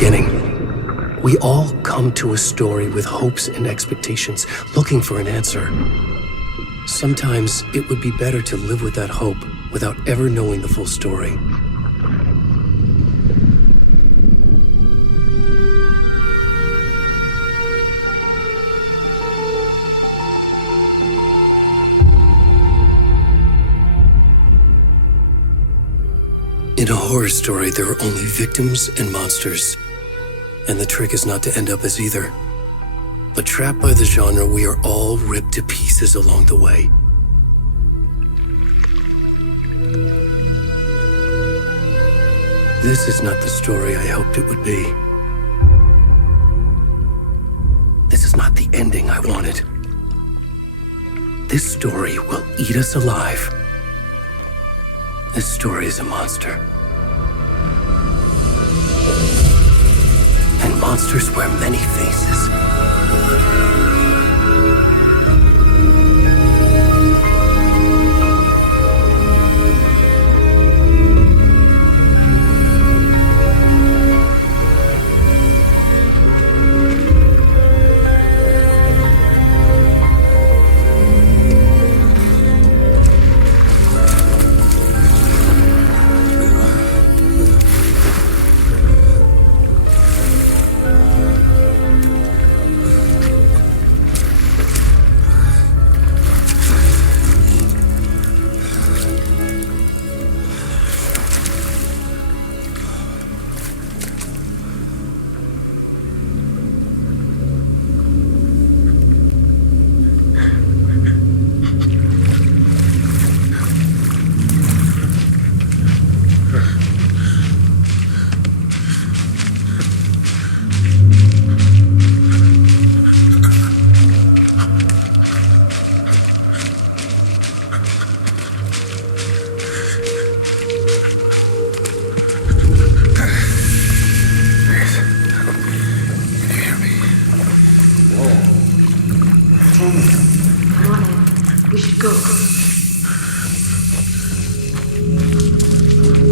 beginning. We all come to a story with hopes and expectations, looking for an answer. Sometimes it would be better to live with that hope without ever knowing the full story. In a horror story, there are only victims and monsters. And the trick is not to end up as either. But trapped by the genre, we are all ripped to pieces along the way. This is not the story I hoped it would be. This is not the ending I wanted. This story will eat us alive. This story is a monster. And monsters wear many faces.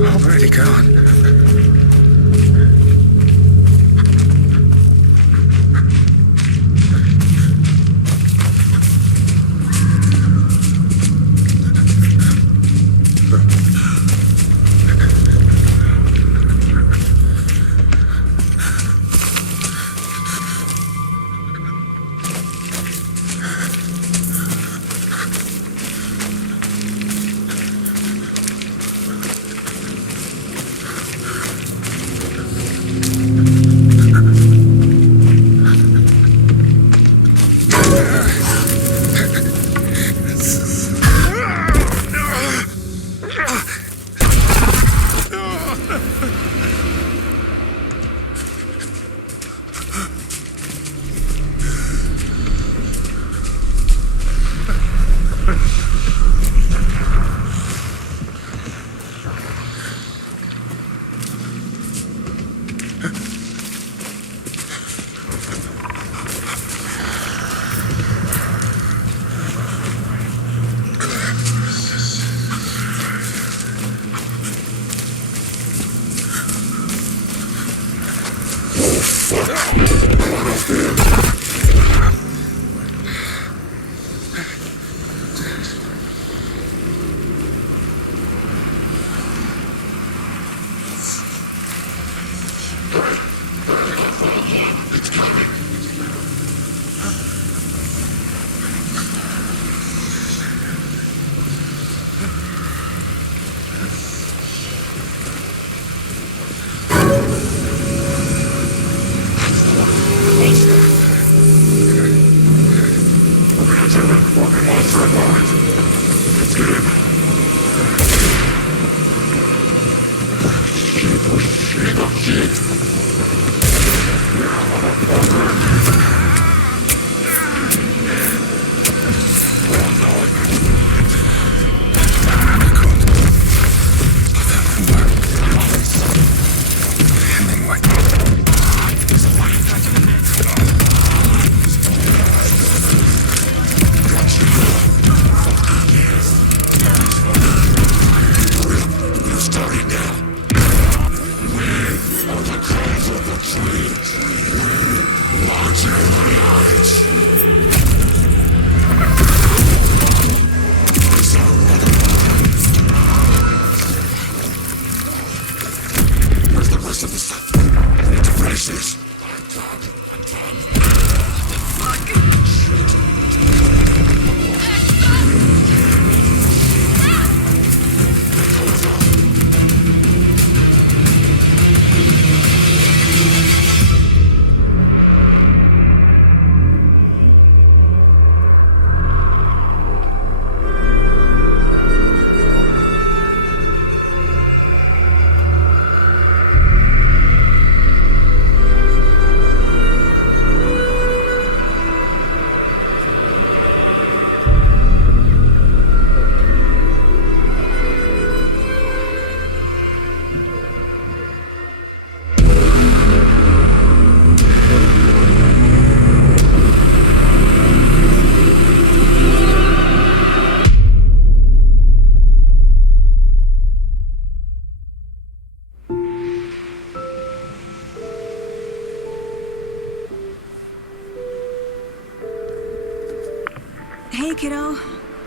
Already gone.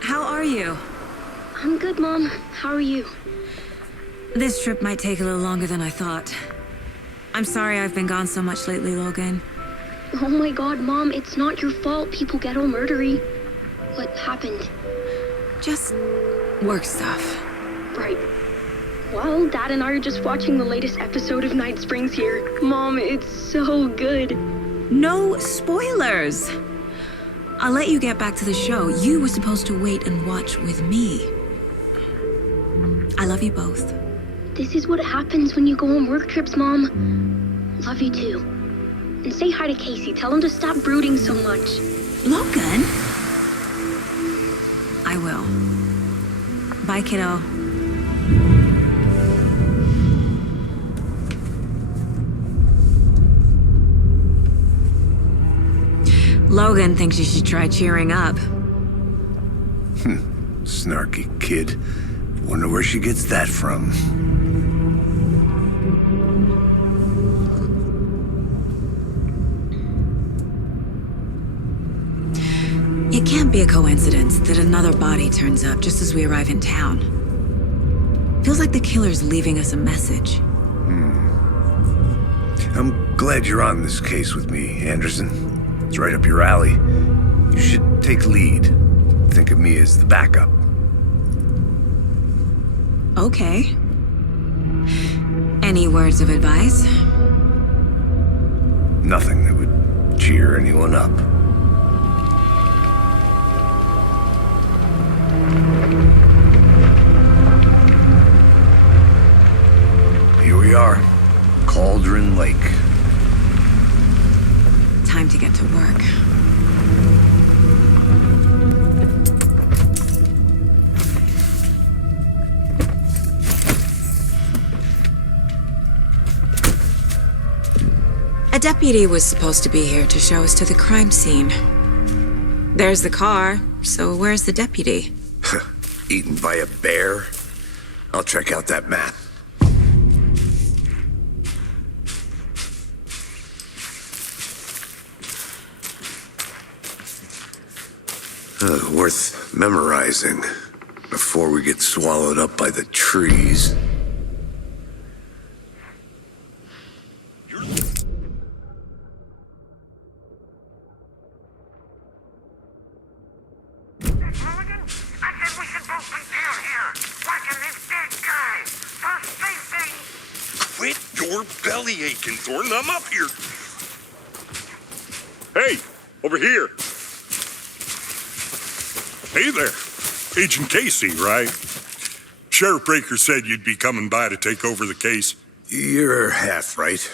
How are you? I'm good, Mom. How are you? This trip might take a little longer than I thought. I'm sorry I've been gone so much lately, Logan. Oh my god, Mom, it's not your fault people get all murdery. What happened? Just work stuff. Right. Well, Dad and I are just watching the latest episode of Night Springs here. Mom, it's so good. No spoilers! I'll let you get back to the show. You were supposed to wait and watch with me. I love you both. This is what happens when you go on work trips, Mom. Love you too. And say hi to Casey. Tell him to stop brooding so much. Logan? I will. Bye, kiddo. Logan thinks you should try cheering up. Snarky kid. Wonder where she gets that from. It can't be a coincidence that another body turns up just as we arrive in town. Feels like the killer's leaving us a message. I'm glad you're on this case with me, Anderson. It's right up your alley. You should take lead. Think of me as the backup. Okay. Any words of advice? Nothing that would cheer anyone up. Here we are, Cauldron Lake. Time to get to work. A deputy was supposed to be here to show us to the crime scene. There's the car, so where's the deputy? Eaten by a bear? I'll check out that map. Worth memorizing before we get swallowed up by the trees. Quit your belly aching, Thornton. I'm up here. Hey, over here. Hey there. Agent Casey, right? Sheriff Breaker said you'd be coming by to take over the case. You're half right.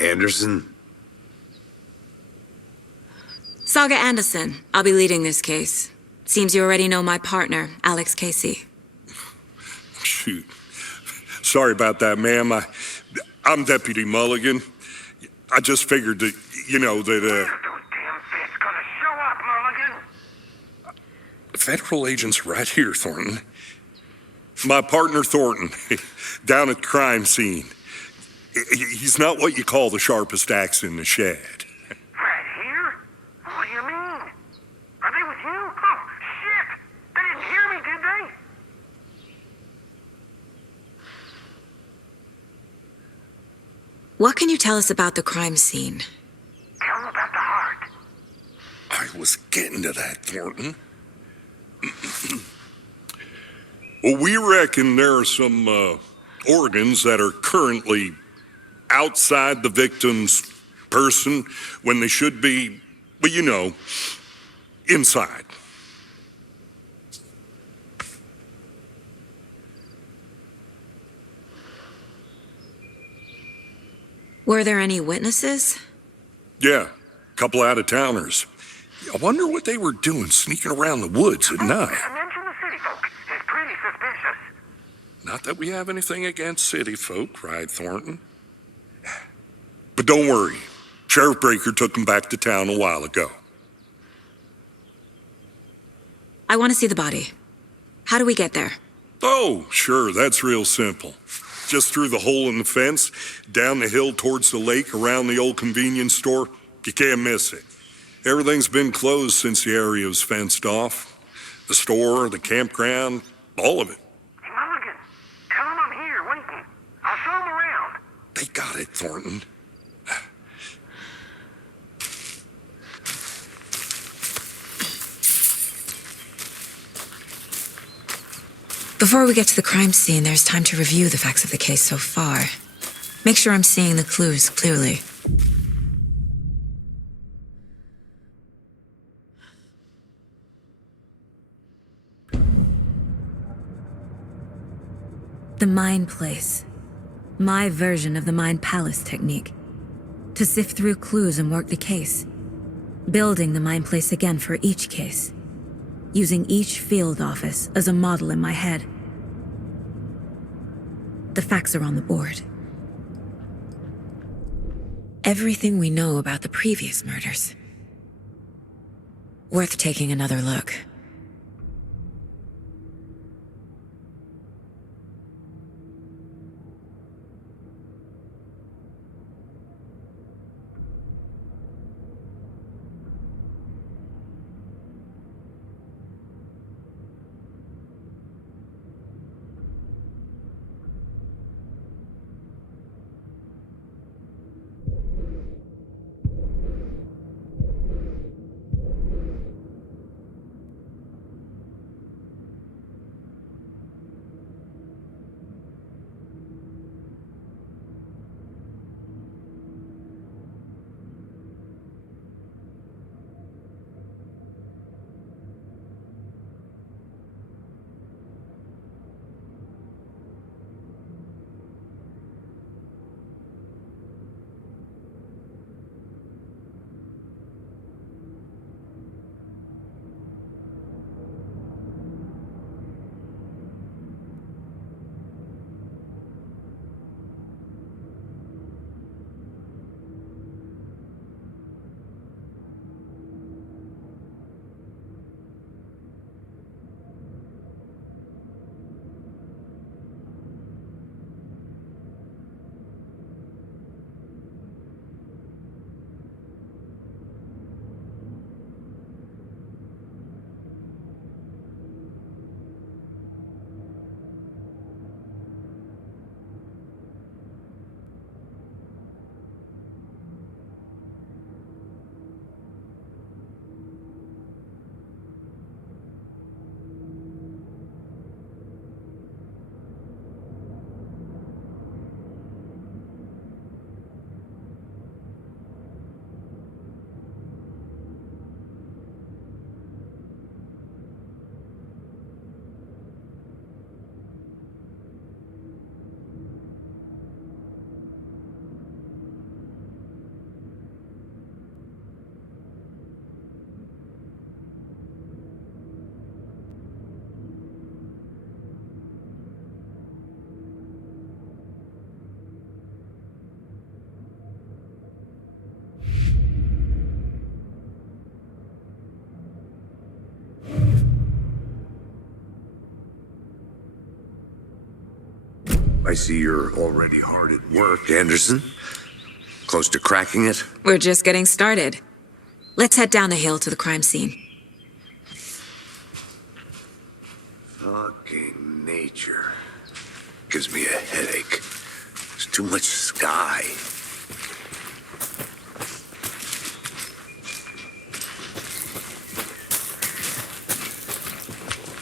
Anderson? Saga Anderson. I'll be leading this case. Seems you already know my partner, Alex Casey. Shoot. Sorry about that, ma'am. I'm Deputy Mulligan. I just figured that, Federal agents right here, Thornton. My partner, Thornton, down at the crime scene. He's not what you call the sharpest axe in the shed. Right here? What do you mean? Are they with you? Oh, shit! They didn't hear me, did they? What can you tell us about the crime scene? Tell them about the heart. I was getting to that, Thornton. Well, we reckon there are some organs that are currently outside the victim's person when they should be, inside. Were there any witnesses? Yeah, a couple out-of-towners. I wonder what they were doing sneaking around the woods at night. Mention the city folk. It's pretty suspicious. Not that we have anything against city folk, right, Thornton? But don't worry. Sheriff Breaker took them back to town a while ago. I want to see the body. How do we get there? Oh, sure, that's real simple. Just through the hole in the fence, down the hill towards the lake, around the old convenience store. You can't miss it. Everything's been closed since the area was fenced off. The store, the campground, all of it. Hey, Mulligan, tell him I'm here waiting. I'll show him around. They got it, Thornton. Before we get to the crime scene, there's time to review the facts of the case so far. Make sure I'm seeing the clues clearly. The Mind Place. My version of the Mind Palace technique. To sift through clues and work the case. Building the Mind Place again for each case. Using each field office as a model in my head. The facts are on the board. Everything we know about the previous murders. Worth taking another look. I see you're already hard at work, Anderson. Close to cracking it? We're just getting started. Let's head down the hill to the crime scene. Fucking nature. Gives me a headache. There's too much sky.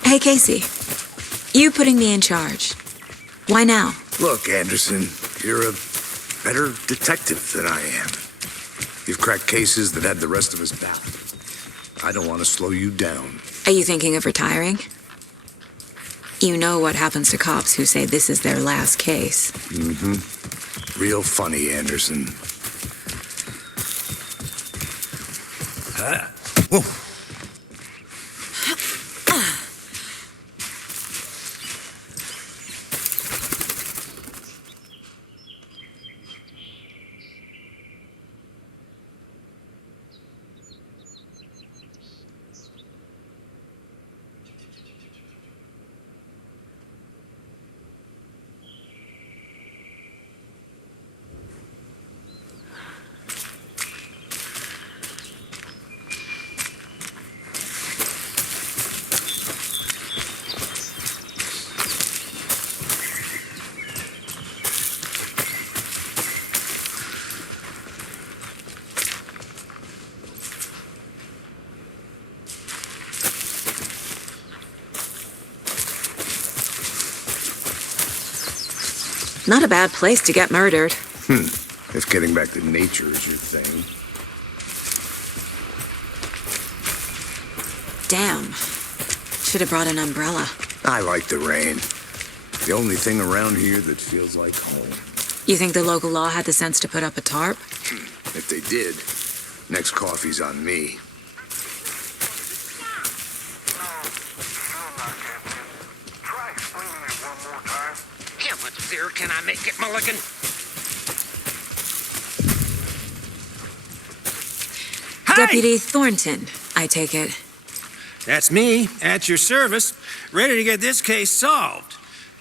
Hey, Casey. You putting me in charge. Why now? Look, Anderson, you're a better detective than I am. You've cracked cases that had the rest of us baffled. I don't want to slow you down. Are you thinking of retiring? You know what happens to cops who say this is their last case. Mm-hmm. Real funny, Anderson. Whoa. Not a bad place to get murdered. If getting back to nature is your thing. Damn. Should have brought an umbrella. I like the rain. The only thing around here that feels like home. You think the local law had the sense to put up a tarp? If they did, next coffee's on me. Try explaining it one more time. How much clearer can I make it, Mulligan? Deputy Thornton, I take it. That's me, at your service, ready to get this case solved.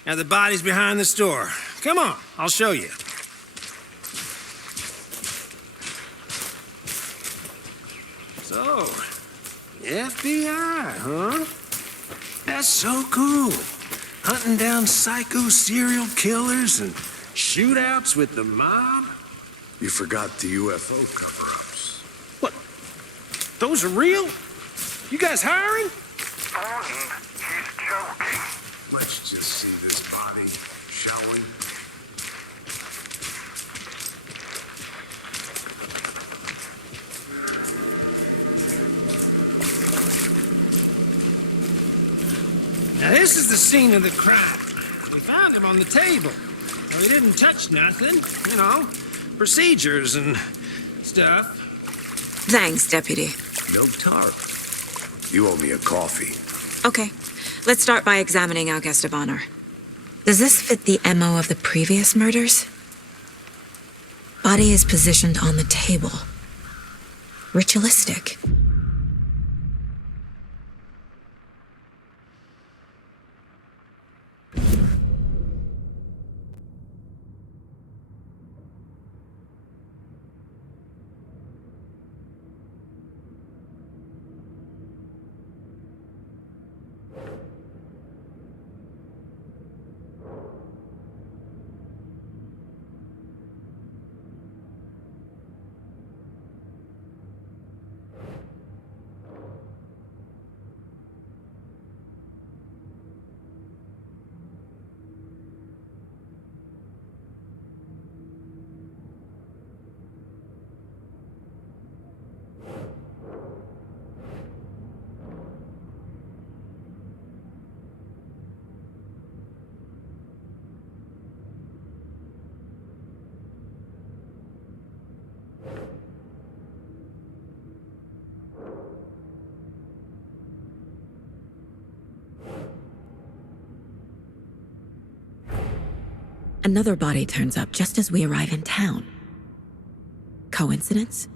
Now the body's behind the store. Come on, I'll show you. So, FBI, huh? That's so cool. Hunting down psycho serial killers and shootouts with the mob. You forgot the UFO cover-ups. What? Those are real? You guys hiring? Thornton, he's joking. Let's just see this body, shall we? Now this is the scene of the crime. We found him on the table. Well, he didn't touch nothing, you know, procedures and stuff. Thanks, Deputy. No tarp. You owe me a coffee. Okay, let's start by examining our guest of honor. Does this fit the MO of the previous murders? Body is positioned on the table. Ritualistic. Another body turns up just as we arrive in town. Coincidence?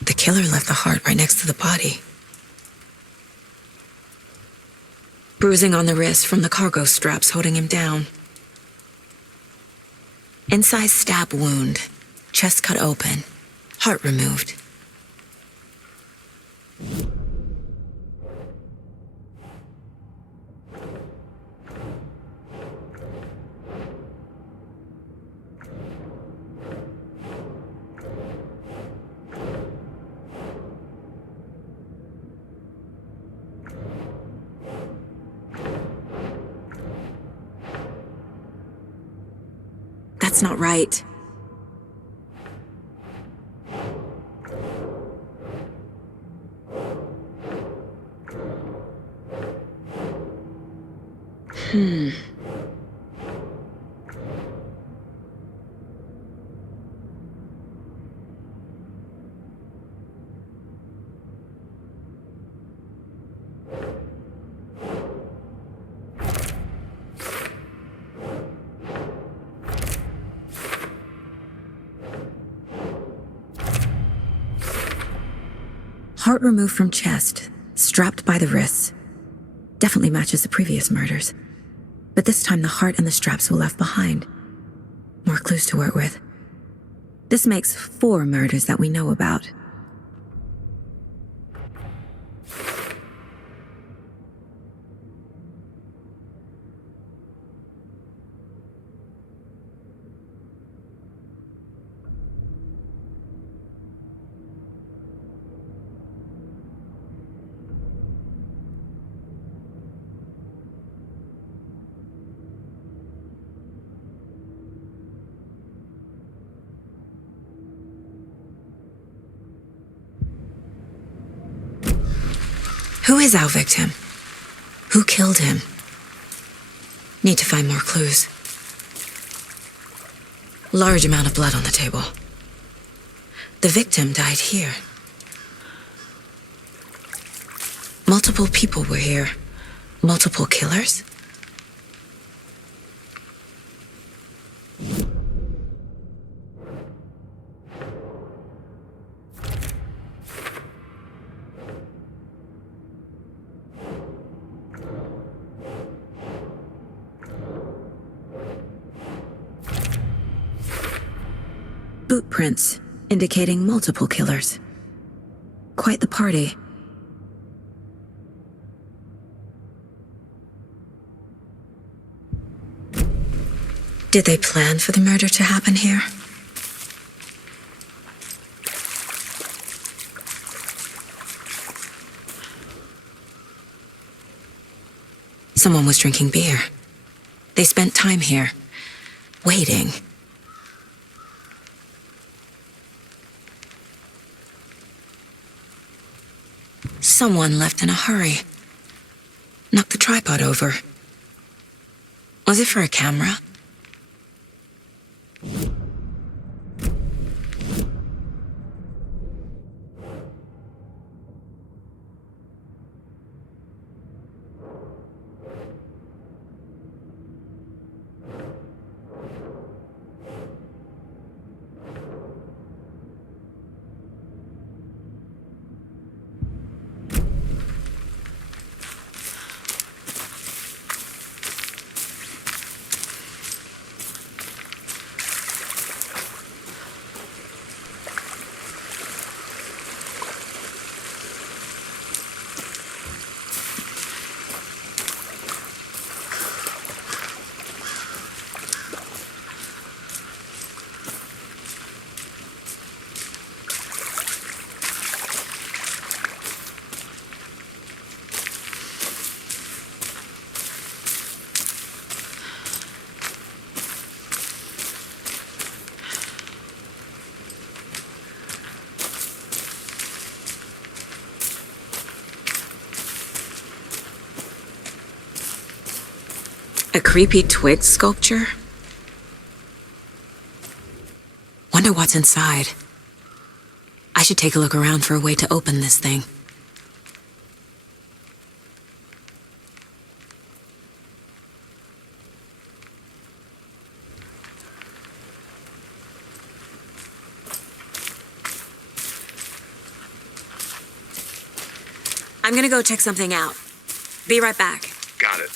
The killer left the heart right next to the body. Bruising on the wrist from the cargo straps holding him down. Incised stab wound, chest cut open, heart removed. That's not right. Heart removed from chest, strapped by the wrists. Definitely matches the previous murders. But this time the heart and the straps were left behind. More clues to work with. This makes 4 murders that we know about. Who is our victim? Who killed him? Need to find more clues. Large amount of blood on the table. The victim died here. Multiple people were here. Multiple killers? Boot prints, indicating multiple killers. Quite the party. Did they plan for the murder to happen here? Someone was drinking beer. They spent time here, waiting. Someone left in a hurry. Knocked the tripod over. Was it for a camera? A creepy twig sculpture? Wonder what's inside. I should take a look around for a way to open this thing. I'm gonna go check something out. Be right back. Got it.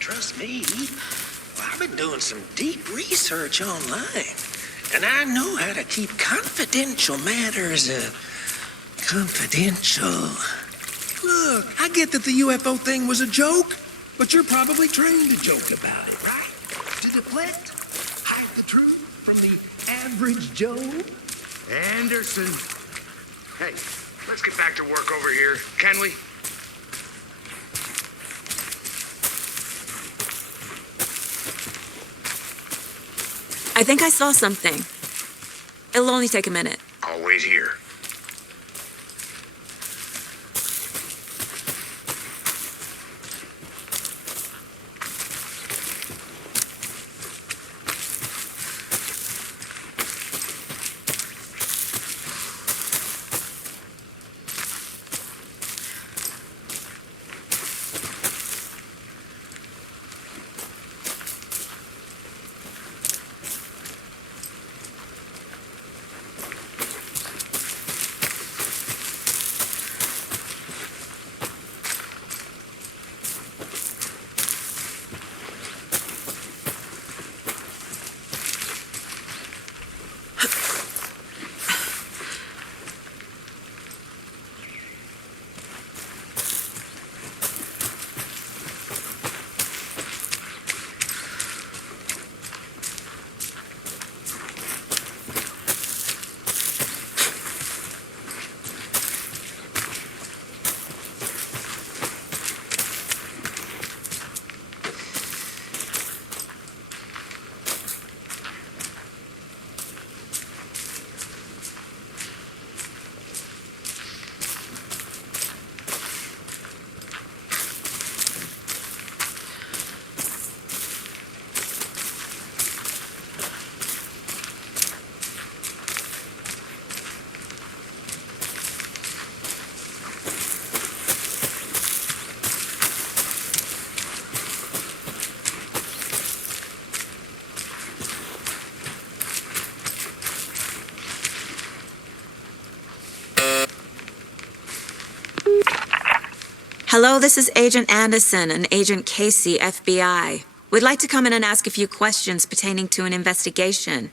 Trust me, I've been doing some deep research online, and I know how to keep confidential matters confidential. Look, I get that the UFO thing was a joke, but you're probably trained to joke about it, right? To deflect, hide the truth from the average Joe. Anderson. Hey, let's get back to work over here, can we? I think I saw something. It'll only take a minute. I'll wait here. Hello, this is Agent Anderson and Agent Casey, FBI. We'd like to come in and ask a few questions pertaining to an investigation.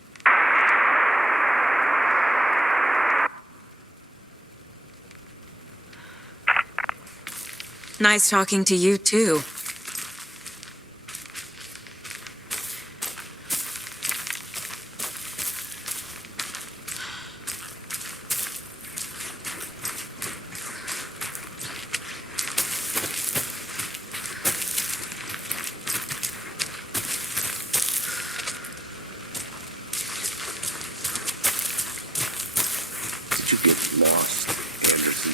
Nice talking to you, too. Did you get lost, Anderson?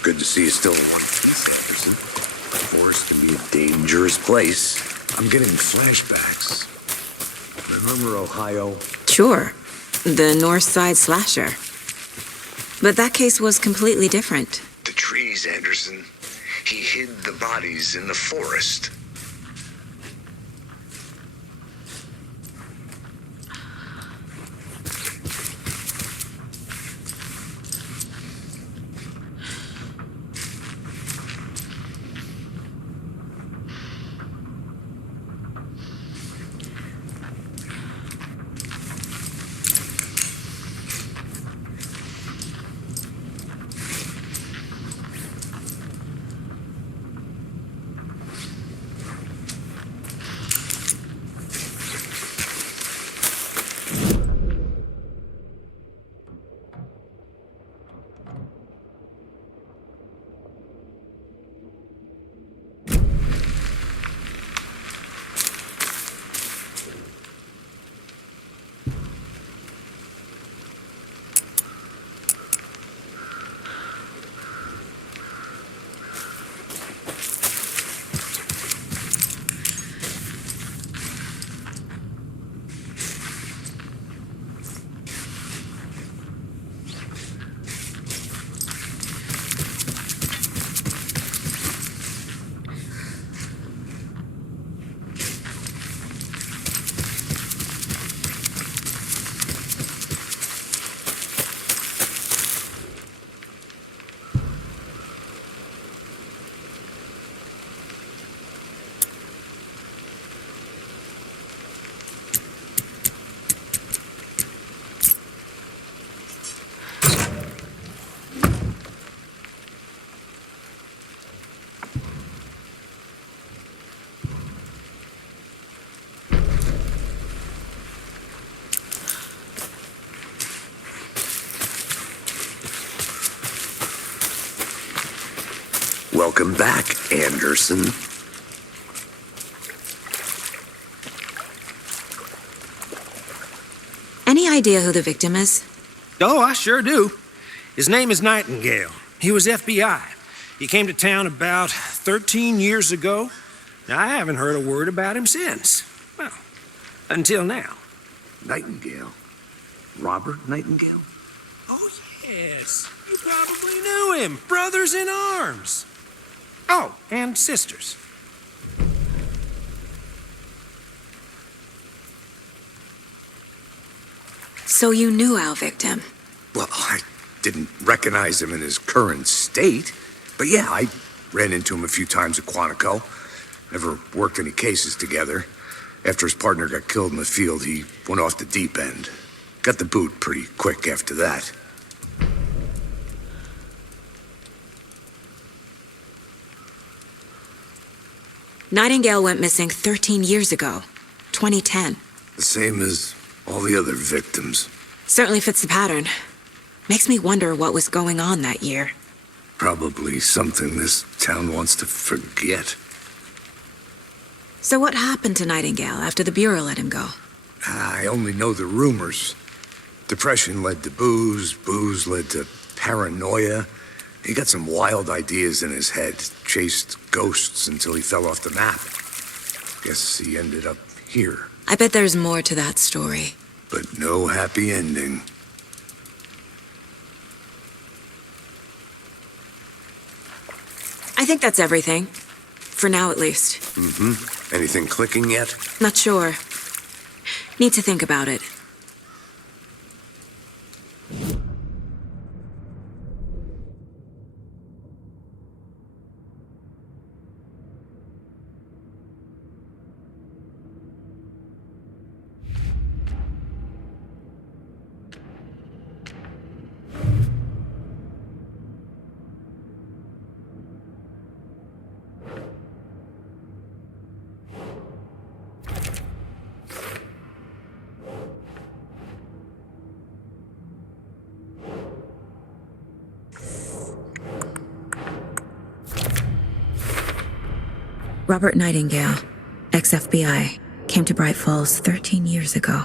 Good to see you still in one piece, Anderson. The forest can be a dangerous place. I'm getting flashbacks. Remember Ohio? Sure, the North Side slasher. But that case was completely different. The trees, Anderson. He hid the bodies in the forest. Welcome back, Anderson. Any idea who the victim is? Oh, I sure do. His name is Nightingale. He was FBI. He came to town about 13 years ago. Now, I haven't heard a word about him since. Well, until now. Nightingale? Robert Nightingale? Oh, yes. You probably knew him. Brothers in arms. Oh, and sisters. So you knew our victim? Well, I didn't recognize him in his current state. But yeah, I ran into him a few times at Quantico. Never worked any cases together. After his partner got killed in the field, he went off the deep end. Got the boot pretty quick after that. Nightingale went missing 13 years ago, 2010. The same as all the other victims. Certainly fits the pattern. Makes me wonder what was going on that year. Probably something this town wants to forget. So what happened to Nightingale after the Bureau let him go? I only know the rumors. Depression led to booze, booze led to paranoia. He got some wild ideas in his head, chased ghosts until he fell off the map. Guess he ended up here. I bet there's more to that story. But no happy ending. I think that's everything. For now, at least. Mm-hmm. Anything clicking yet? Not sure. Need to think about it. Robert Nightingale, ex-FBI, came to Bright Falls 13 years ago.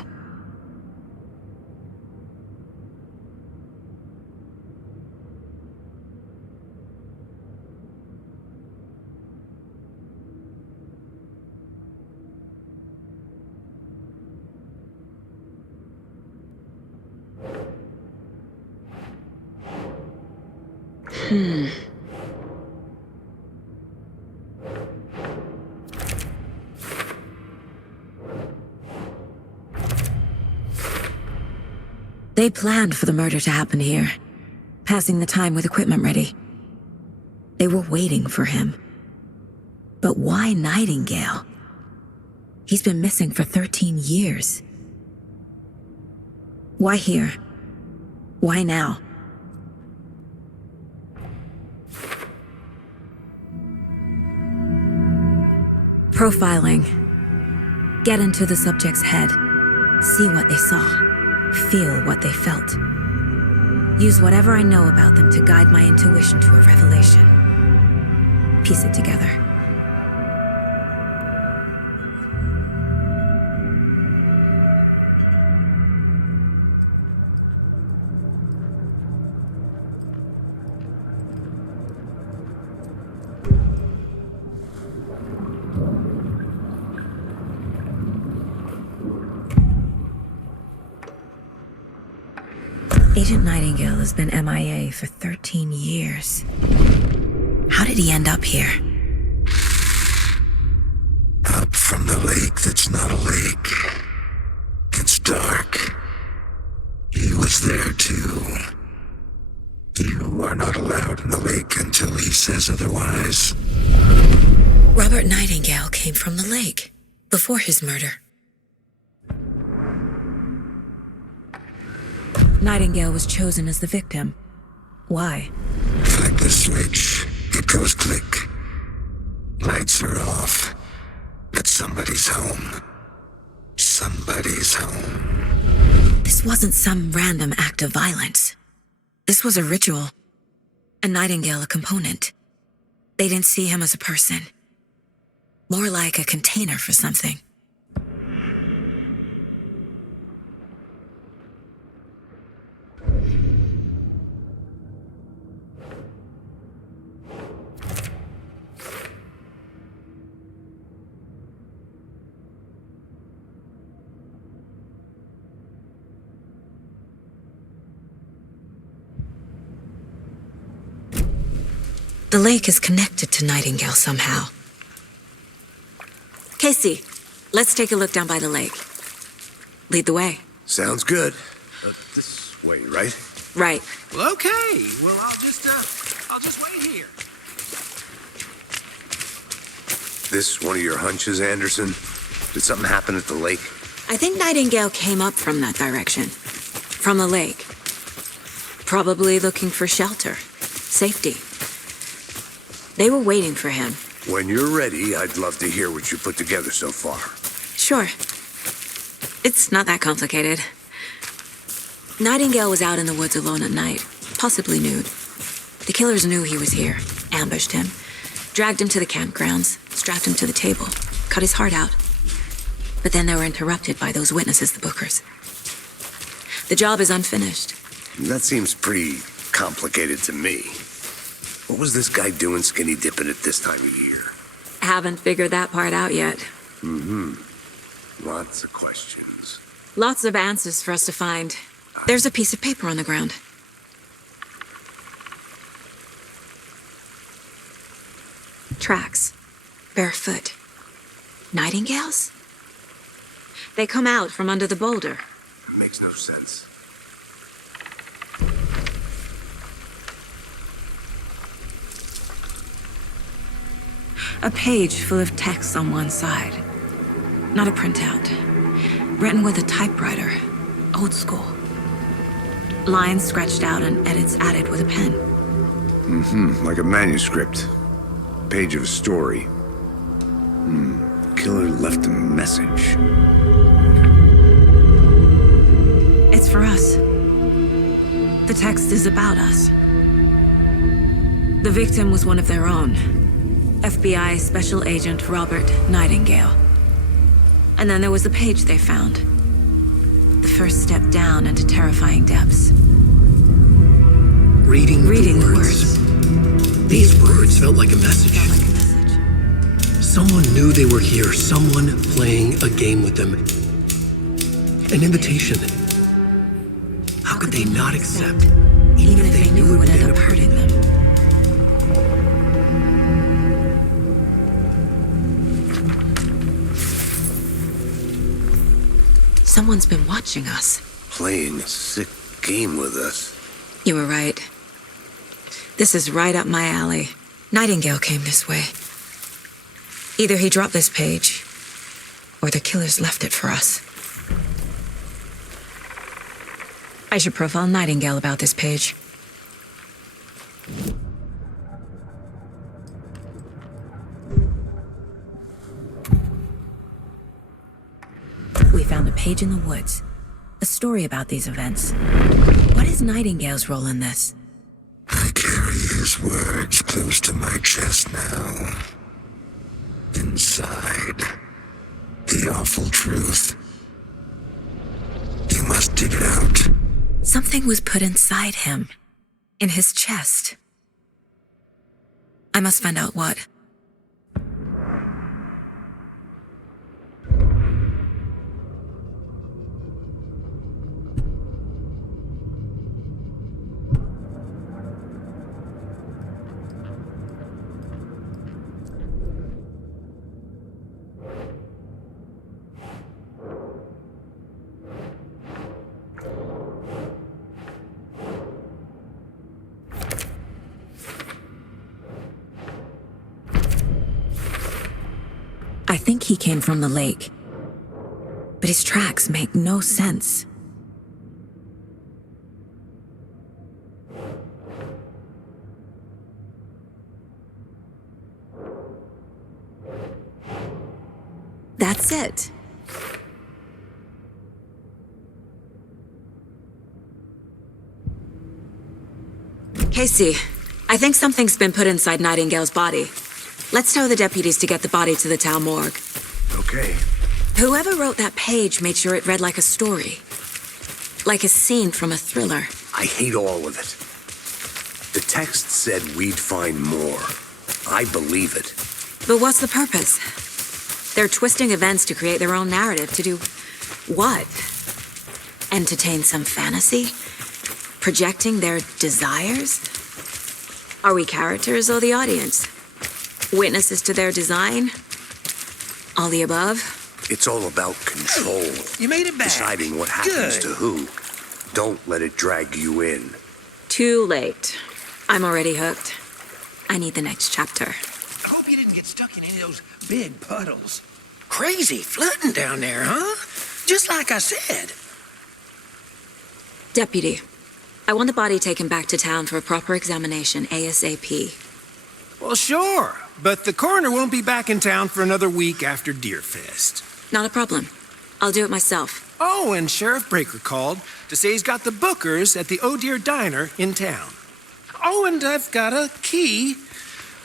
They planned for the murder to happen here, passing the time with equipment ready. They were waiting for him. But why Nightingale? He's been missing for 13 years. Why here? Why now? Profiling. Get into the subject's head. See what they saw. Feel what they felt. Use whatever I know about them to guide my intuition to a revelation. Piece it together. Agent Nightingale has been MIA for 13 years. How did he end up here? Up from the lake that's not a lake. It's dark. He was there too. You are not allowed in the lake until he says otherwise. Robert Nightingale came from the lake, before his murder. Nightingale was chosen as the victim. Why? Flick the switch. It goes click. Lights are off. But somebody's home. Somebody's home. This wasn't some random act of violence. This was a ritual. And Nightingale a component. They didn't see him as a person. More like a container for something. The lake is connected to Nightingale somehow. Casey, let's take a look down by the lake. Lead the way. Sounds good. This way, right? Right. Well, okay. Well, I'll just wait here. This one of your hunches, Anderson? Did something happen at the lake? I think Nightingale came up from that direction. From the lake. Probably looking for shelter. Safety. They were waiting for him. When you're ready, I'd love to hear what you put together so far. Sure. It's not that complicated. Nightingale was out in the woods alone at night, possibly nude. The killers knew he was here, ambushed him, dragged him to the campgrounds, strapped him to the table, cut his heart out. But then they were interrupted by those witnesses, the Bookers. The job is unfinished. That seems pretty complicated to me. What was this guy doing skinny dipping at this time of year? Haven't figured that part out yet. Lots of questions. Lots of answers for us to find. There's a piece of paper on the ground. Tracks. Barefoot. Nightingales? They come out from under the boulder. It makes no sense. A page full of text on one side. Not a printout. Written with a typewriter. Old school. Lines scratched out and edits added with a pen. Like a manuscript. Page of a story. Killer left a message. It's for us. The text is about us. The victim was one of their own. FBI Special Agent Robert Nightingale. And then there was the page they found. The first step down into terrifying depths. Reading the words. These words felt like a message. Someone knew they were here. Someone playing a game with them. An invitation. How could they not accept, even if they knew it would end up hurting them? Someone's been watching us. Playing a sick game with us. You were right. This is right up my alley. Nightingale came this way. Either he dropped this page, or the killers left it for us. I should profile Nightingale about this page. We found a page in the woods. A story about these events. What is Nightingale's role in this? I carry his words close to my chest now. Inside, the awful truth. You must dig it out. Something was put inside him. In his chest. I must find out what. I think he came from the lake. But his tracks make no sense. That's it. Casey, I think something's been put inside Nightingale's body. Let's tell the deputies to get the body to the town morgue. Okay. Whoever wrote that page made sure it read like a story. Like a scene from a thriller. I hate all of it. The text said we'd find more. I believe it. But what's the purpose? They're twisting events to create their own narrative. To do what? Entertain some fantasy? Projecting their desires? Are we characters or the audience? Witnesses to their design? All the above? It's all about control. You made it back. Deciding what happens Good. to who. Don't let it drag you in. Too late. I'm already hooked. I need the next chapter. I hope you didn't get stuck in any of those big puddles. Crazy flooding down there, huh? Just like I said. Deputy, I want the body taken back to town for a proper examination ASAP. Well, sure. But the coroner won't be back in town for another week after Deerfest. Not a problem. I'll do it myself. Oh, and Sheriff Breaker called to say he's got the bookers at the Oh Dear Diner in town. Oh, and I've got a key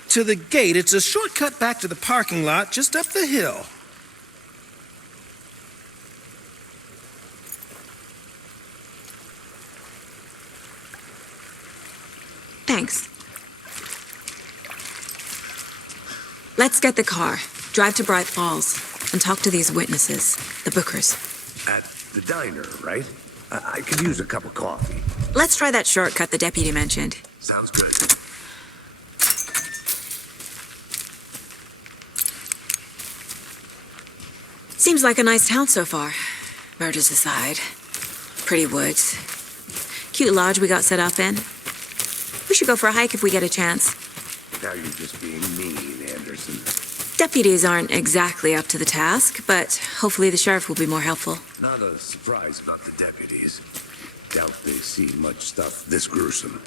to the gate. It's a shortcut back to the parking lot just up the hill. Thanks. Let's get the car, drive to Bright Falls, and talk to these witnesses, the bookers. At the diner, right? I could use a cup of coffee. Let's try that shortcut the deputy mentioned. Sounds good. Seems like a nice town so far. Murders aside. Pretty woods. Cute lodge we got set up in. We should go for a hike if we get a chance. Now you're just being mean, Anderson. Deputies aren't exactly up to the task, but hopefully the sheriff will be more helpful. Not a surprise about the deputies. Doubt they see much stuff this gruesome.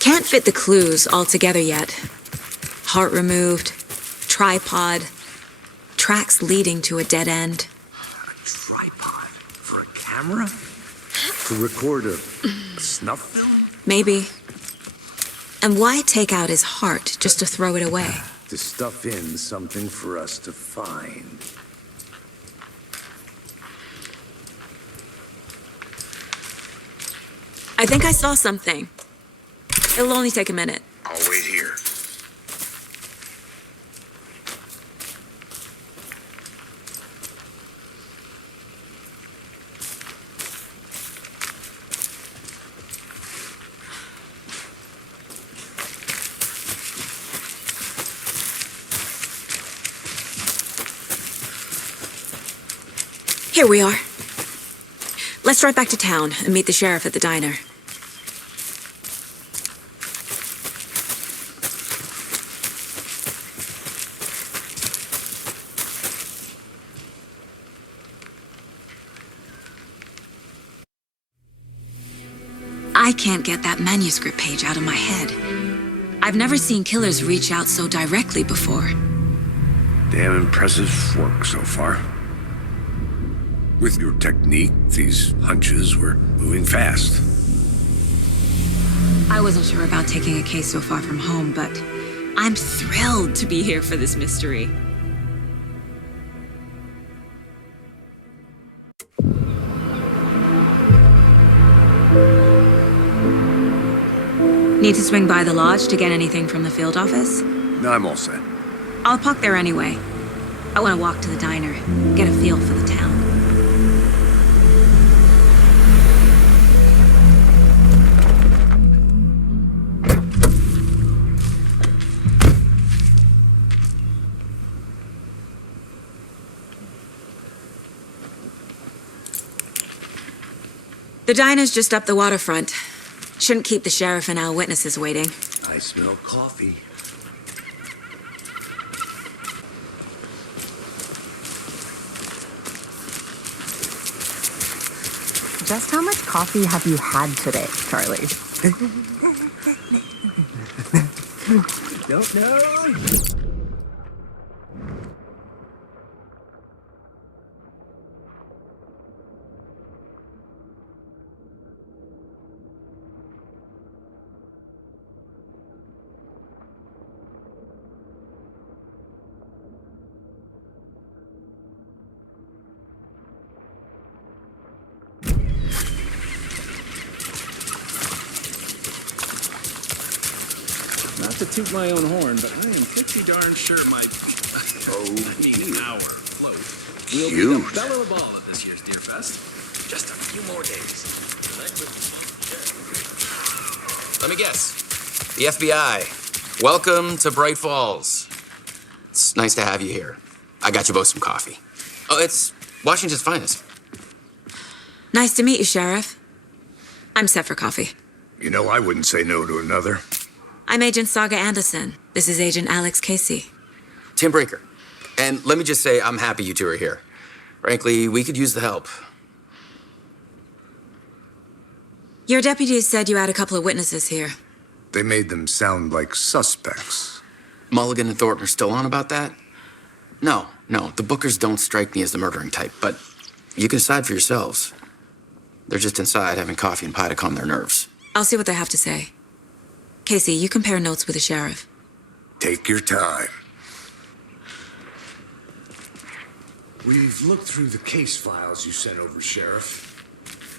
Can't fit the clues all together yet. Heart removed, tripod, tracks leading to a dead end. A tripod? For a camera? To record a snuff film? Maybe. And why take out his heart just to throw it away? To stuff in something for us to find. I think I saw something. It'll only take a minute. I'll wait here. Here we are. Let's drive back to town and meet the sheriff at the diner. I can't get that manuscript page out of my head. I've never seen killers reach out so directly before. Damn impressive work so far. With your technique, these hunches were moving fast. I wasn't sure about taking a case so far from home, but I'm thrilled to be here for this mystery. Need to swing by the lodge to get anything from the field office? No, I'm all set. I'll park there anyway. I want to walk to the diner, get a feel for the town. The diner's just up the waterfront. Shouldn't keep the sheriff and our witnesses waiting. I smell coffee. Just how much coffee have you had today, Charlie? Don't know. Not to toot my own horn, but I am pretty darn sure my an hour float will be the belle of the ball at this year's Deer Fest. Just a few more days. Let me guess. The FBI. Welcome to Bright Falls. It's nice to have you here. I got you both some coffee. Oh, it's Washington's finest. Nice to meet you, Sheriff. I'm set for coffee. You know, I wouldn't say no to another. I'm Agent Saga Anderson. This is Agent Alex Casey. Tim Breaker. And let me just say, I'm happy you two are here. Frankly, we could use the help. Your deputies said you had a couple of witnesses here. They made them sound like suspects. Mulligan and Thornton are still on about that? No, the Bookers don't strike me as the murdering type, but you can decide for yourselves. They're just inside having coffee and pie to calm their nerves. I'll see what they have to say. Casey, you compare notes with the sheriff. Take your time. We've looked through the case files you sent over, Sheriff.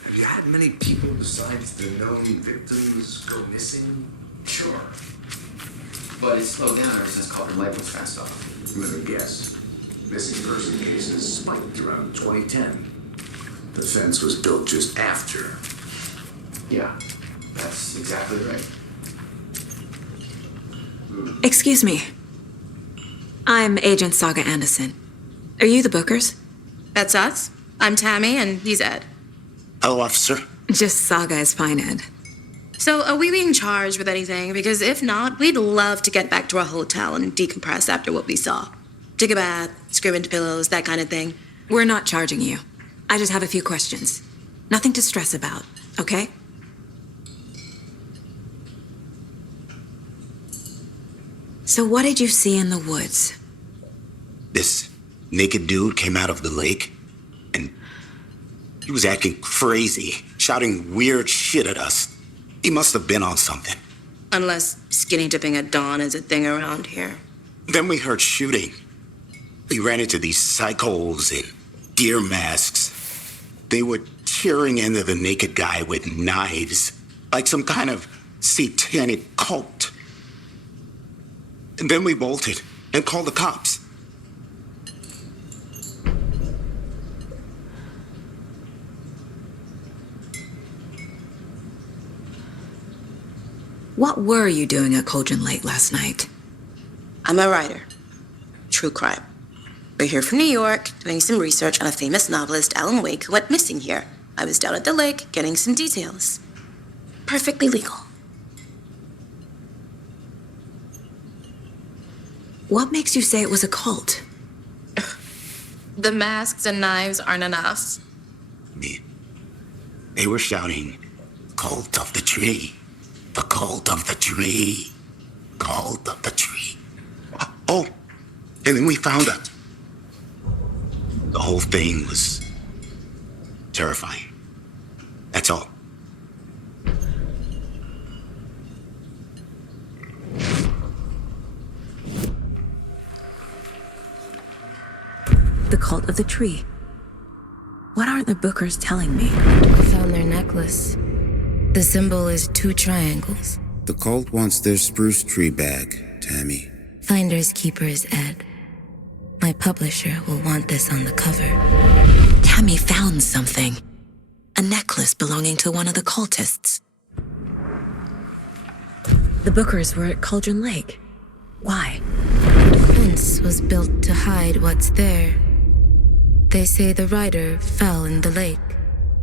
Have you had many people besides the known victims go missing? Sure. But it's slowed down ever since Cauldron Lake was fenced off. Let me guess. Missing person cases spiked around 2010. The fence was built just after. Yeah, that's exactly right. Excuse me. I'm Agent Saga Anderson. Are you the Bookers? That's us. I'm Tammy, and he's Ed. Hello, officer. Just Saga is fine, Ed. So, are we being charged with anything? Because if not, we'd love to get back to our hotel and decompress after what we saw. Take a bath, scream into pillows, that kind of thing. We're not charging you. I just have a few questions. Nothing to stress about, okay? So what did you see in the woods? This naked dude came out of the lake, and he was acting crazy, shouting weird shit at us. He must have been on something. Unless skinny dipping at dawn is a thing around here. Then we heard shooting. We ran into these psychos in deer masks. They were tearing into the naked guy with knives, like some kind of satanic cult. And then we bolted and called the cops. What were you doing at Cauldron Lake last night? I'm a writer. True crime. We're here from New York, doing some research on a famous novelist, Alan Wake, who went missing here. I was down at the lake, getting some details. Perfectly legal. What makes you say it was a cult? The masks and knives aren't enough. They were shouting, "Cult of the tree. The cult of the tree. Cult of the tree." Oh, and then we found out. The whole thing was terrifying. That's all. The cult of the tree. What aren't the Bookers telling me? I found their necklace. The symbol is 2 triangles. The cult wants their spruce tree back, Tammy. Finders keepers, Ed. My publisher will want this on the cover. Tammy found something. A necklace belonging to one of the cultists. The Bookers were at Cauldron Lake. Why? The fence was built to hide what's there. They say the writer fell in the lake.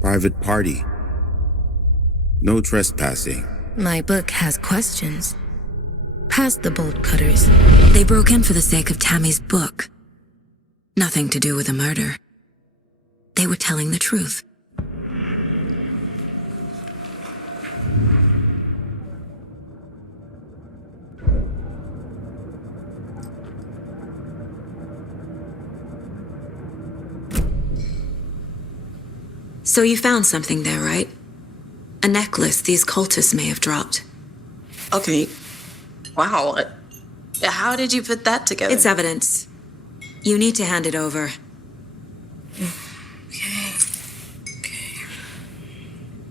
Private party. No trespassing. My book has questions. Past the bolt cutters. They broke in for the sake of Tammy's book. Nothing to do with a murder. They were telling the truth. So you found something there, right? A necklace these cultists may have dropped. Okay. Wow. How did you put that together? It's evidence. You need to hand it over.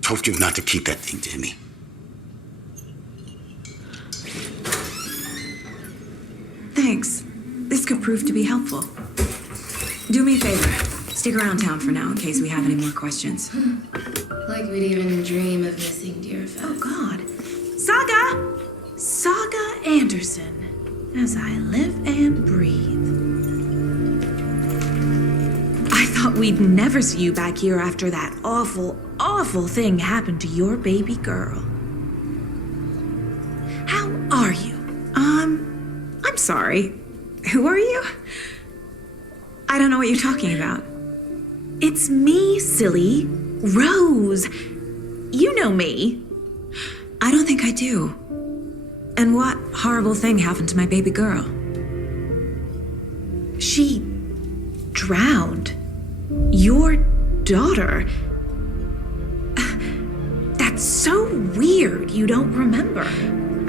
Told you not to keep that thing, Tammy. Thanks. This could prove to be helpful. Do me a favor. Stick around town for now in case we have any more questions. Like we'd even dream of missing Deerfest. Oh, God. Saga! Saga Anderson. As I live and breathe. I thought we'd never see you back here after that awful, awful thing happened to your baby girl. How are you? I'm sorry. Who are you? I don't know what you're talking about. It's me, silly. Rose. You know me. I don't think I do. And what horrible thing happened to my baby girl? She drowned. Your daughter. That's so weird you don't remember.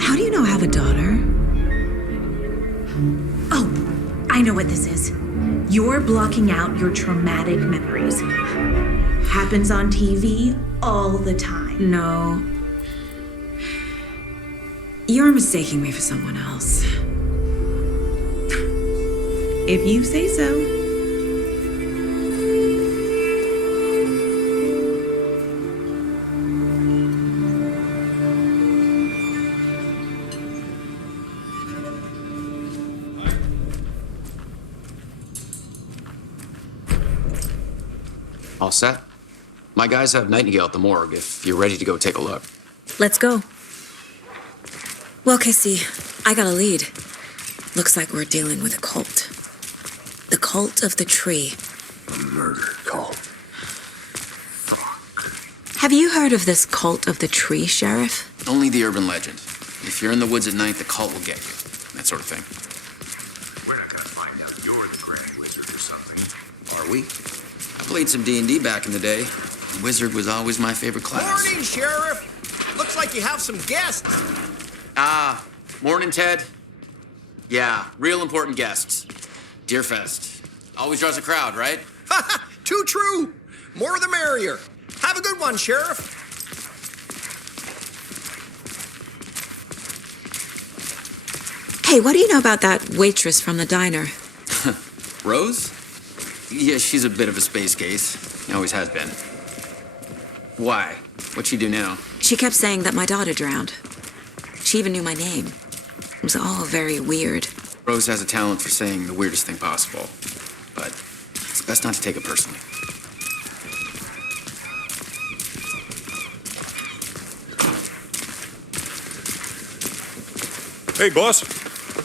How do you know I have a daughter? Oh, I know what this is. You're blocking out your traumatic memories. Happens on TV all the time. No. You're mistaking me for someone else. If you say so. All set? My guys have Nightingale at the morgue if you're ready to go take a look. Let's go. Well, Casey, I got a lead. Looks like we're dealing with a cult. The cult of the tree. A murder cult. Have you heard of this cult of the tree, Sheriff? Only the urban legend. If you're in the woods at night, the cult will get you. That sort of thing. We're not gonna find out you're the Grand Wizard or something, are we? I played some D&D back in the day. Wizard was always my favorite class. Morning, Sheriff. Looks like you have some guests. Morning, Ted. Yeah, real important guests. Deerfest. Always draws a crowd, right? Too true. More the merrier. Have a good one, Sheriff. Hey, what do you know about that waitress from the diner? Rose? Yeah, she's a bit of a space case. Always has been. Why? What'd she do now? She kept saying that my daughter drowned. She even knew my name. It was all very weird. Rose has a talent for saying the weirdest thing possible. But it's best not to take it personally. Hey, boss.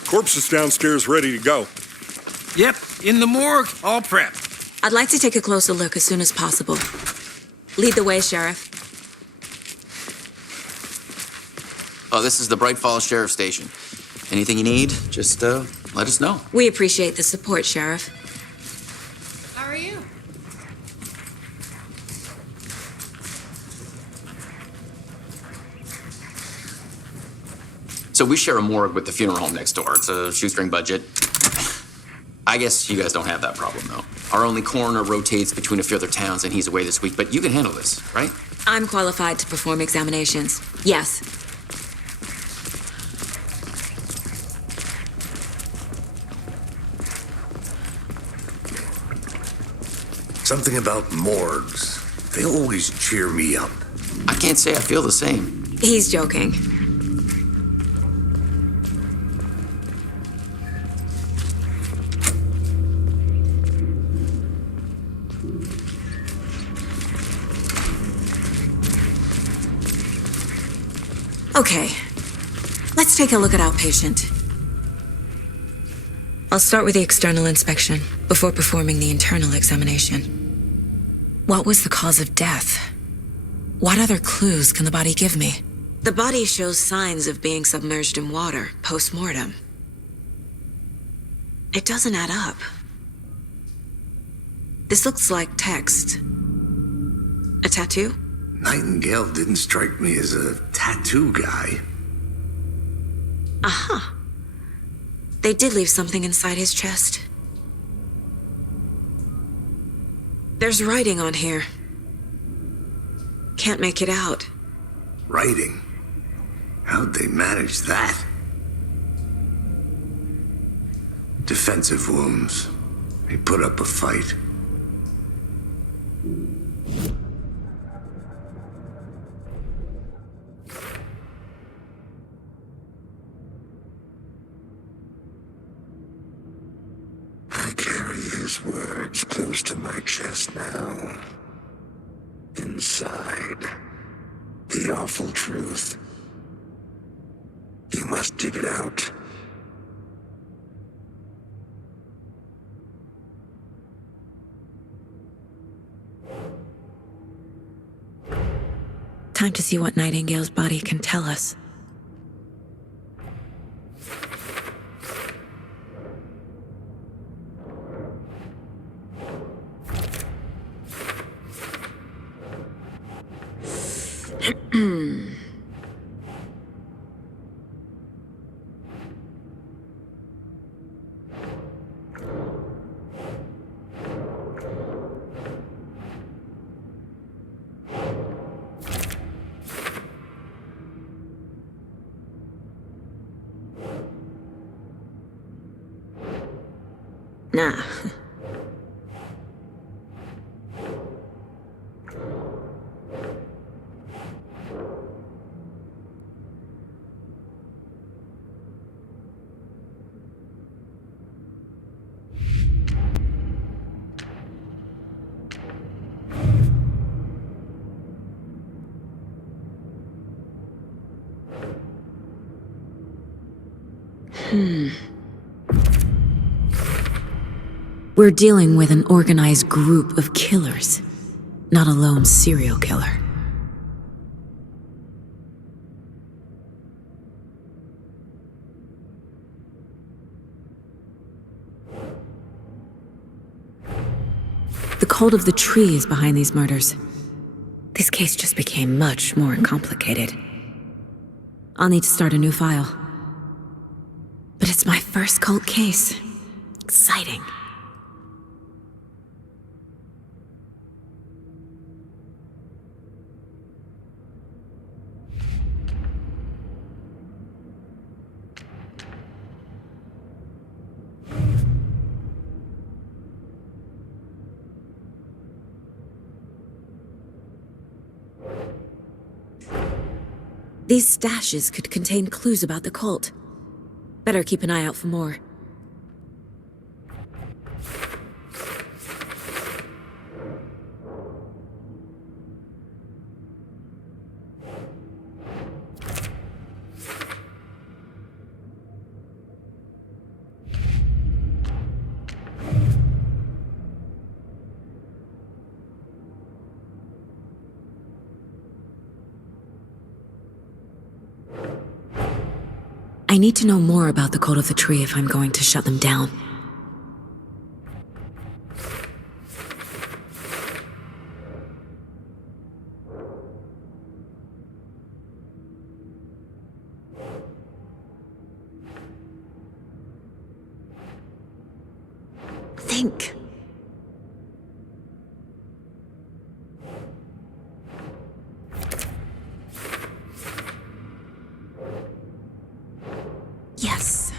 Corpse is downstairs ready to go. Yep, in the morgue, all prepped. I'd like to take a closer look as soon as possible. Lead the way, Sheriff. Oh, this is the Bright Falls Sheriff Station. Anything you need, just let us know. We appreciate the support, Sheriff. How are you? So we share a morgue with the funeral home next door. It's a shoestring budget. I guess you guys don't have that problem, though. Our only coroner rotates between a few other towns, and he's away this week. But you can handle this, right? I'm qualified to perform examinations. Yes. Something about morgues. They always cheer me up. I can't say I feel the same. He's joking. Okay, let's take a look at outpatient. I'll start with the external inspection before performing the internal examination. What was the cause of death? What other clues can the body give me? The body shows signs of being submerged in water post-mortem. It doesn't add up. This looks like text. A tattoo? Nightingale didn't strike me as a tattoo guy. Aha. They did leave something inside his chest. There's writing on here. Can't make it out. Writing? How'd they manage that? Defensive wounds. He put up a fight. I carry his words close to my chest now. Inside, the awful truth. You must dig it out. Time to see what Nightingale's body can tell us. Nah. We're dealing with an organized group of killers, not a lone serial killer. The cult of the tree is behind these murders. This case just became much more complicated. I'll need to start a new file. But it's my first cult case. Exciting. These stashes could contain clues about the cult. Better keep an eye out for more. I need to know more about the cult of the tree if I'm going to shut them down. Think. Yes.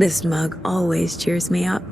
This mug always cheers me up.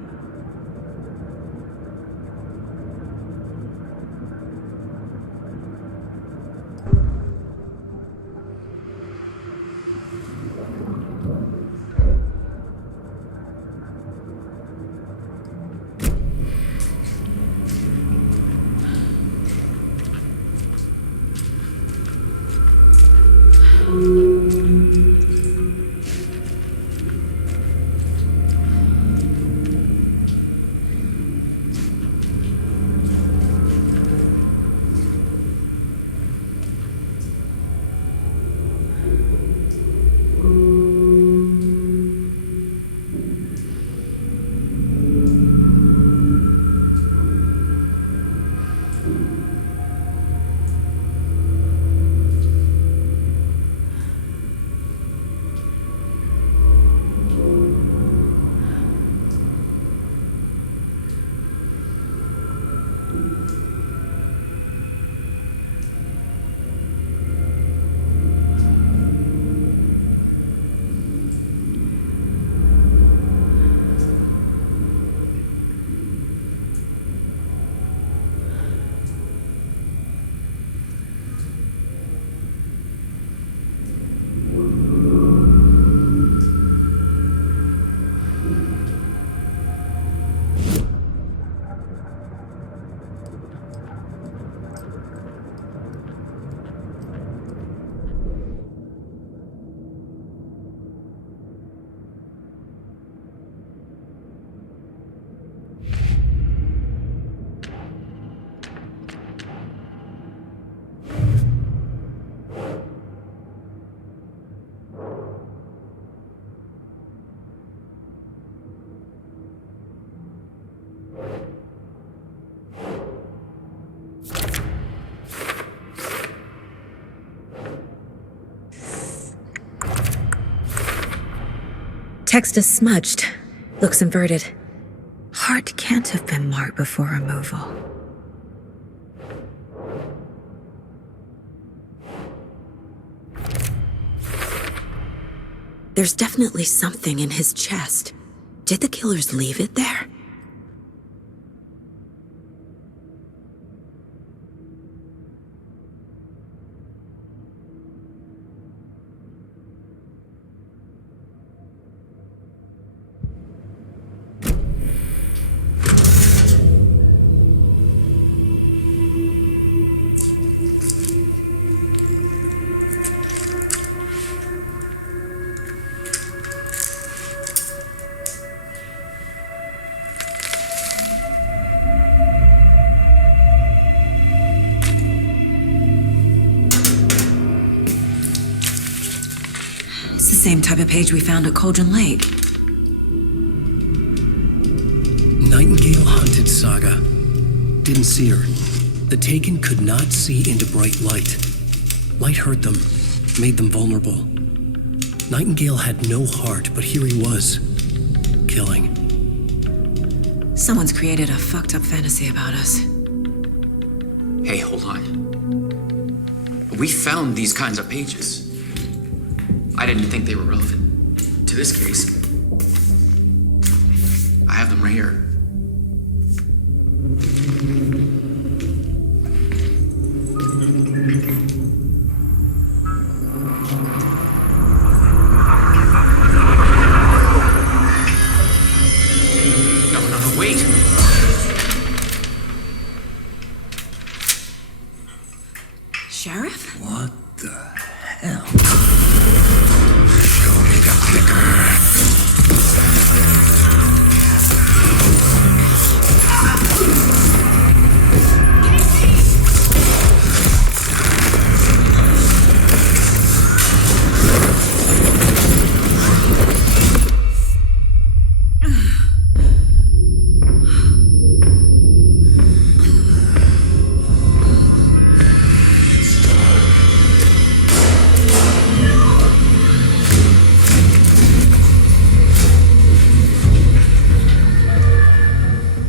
Text is smudged. Looks inverted. Heart can't have been marked before removal. There's definitely something in his chest. Did the killers leave it there? Same type of page we found at Cauldron Lake. Nightingale hunted Saga. Didn't see her. The Taken could not see into bright light. Light hurt them, made them vulnerable. Nightingale had no heart, but here he was, killing. Someone's created a fucked up fantasy about us. Hey, hold on. We found these kinds of pages. I didn't think they were relevant to this case. I have them right here. No, wait. Sheriff? What the hell?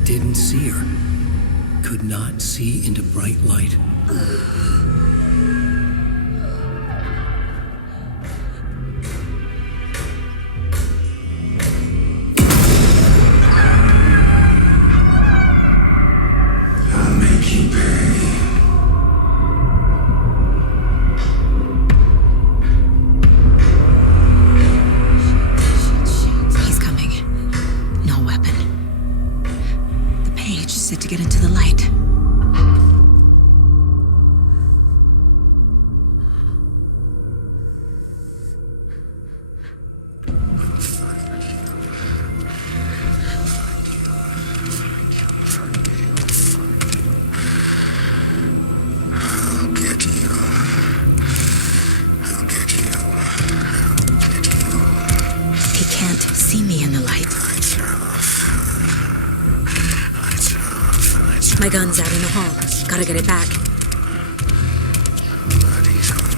Didn't see her. Could not see into bright light. My gun's out in the hall. Gotta get it back. Buddy's on